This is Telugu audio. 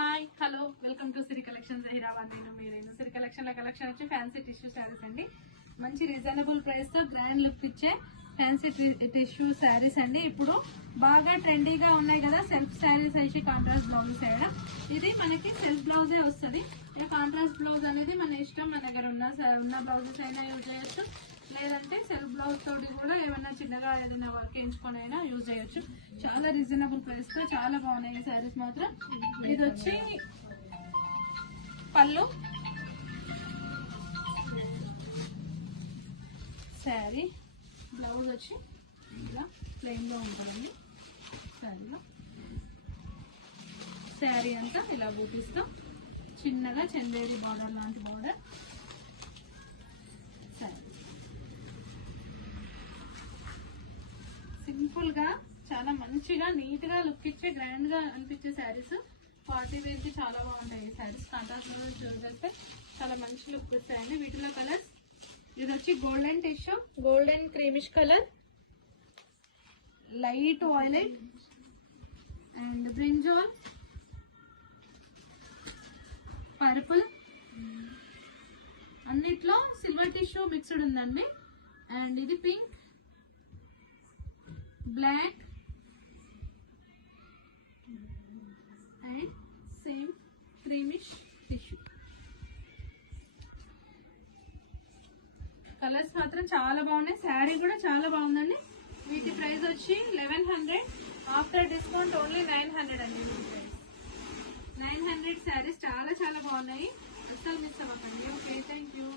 Hi hello welcome to Siri collection Hyderabad. నేను సిరి కలెక్షన్ వచ్చి ఫ్యాన్సీ టిష్యూ శారీస్ అండి. మంచి రీజనబుల్ ప్రైస్ తో గ్రాండ్ లుక్ ఇచ్చే ఫ్యాన్సీ టిష్యూ శారీస్ అండి. ఇప్పుడు బాగా ట్రెండీగా ఉన్నాయి కదా సెల్ఫ్ శారీస్ అయితే కాంట్రాస్ట్ బ్లౌజ్ వేయడం. ఇది మనకి సెల్ఫ్ బ్లౌజే వస్తుంది. ఈ కాంట్రాస్ట్ బ్లౌజ్ అనేది మన ఇష్టం, మన దగ్గర ఉన్న బ్లౌజెస్ అయినా యూజ్ చేయొచ్చు, లేదంటే సెల్ఫ్ బ్లౌజ్ తోటి కూడా ఏమైనా చిన్నగా ఏదైనా వర్క్ వేయించుకొని అయినా యూజ్ చేయొచ్చు. చాలా రీజనబుల్ ప్రైస్ తో చాలా బాగున్నాయి ఈ శారీస్ మాత్రం. ఇది వచ్చి పళ్ళు, శారీ బ్లౌజ్ వచ్చి ఇలా ప్లెయిన్ లో ఉంటుందండి. శారీ అంతా ఇలా బూటీస్తో చిన్నగా చందేరి బార్డర్ లాంటి బార్డర్. సింపుల్ గా చాలా మంచిగా నీట్ గా లుక్ ఇచ్చే గ్రాండ్ గా అనిపించే శారీస్. పార్టీ వేర్ కి చాలా బాగుంటాయి ఈ శారీస్. కాంట్రాస్ట్ చూస్తే చాలా మంచి లుక్ ఇస్తాయండి. వీటిలో కలర్స్, ఇది వచ్చి golden tissue, golden creamish colour, light violet and brinjal, purple, అన్నిట్లో సిల్వర్ టిష్యూ మిక్స్డ్ ఉందండి. అండ్ ఇది pink, black and same creamish tissue. Colours మాత్రం చాలా బాగున్నాయి. శారీ కూడా చాలా బాగుందండి. వీటి ప్రైస్ వచ్చి 1100, ఆఫ్టర్ డిస్కౌంట్ ఓన్లీ 900 అండి. వీటి ప్రైస్ 900. శారీస్ చాలా చాలా బాగున్నాయి, అస్సలు మిస్ అవ్వకండి. Okay, thank you.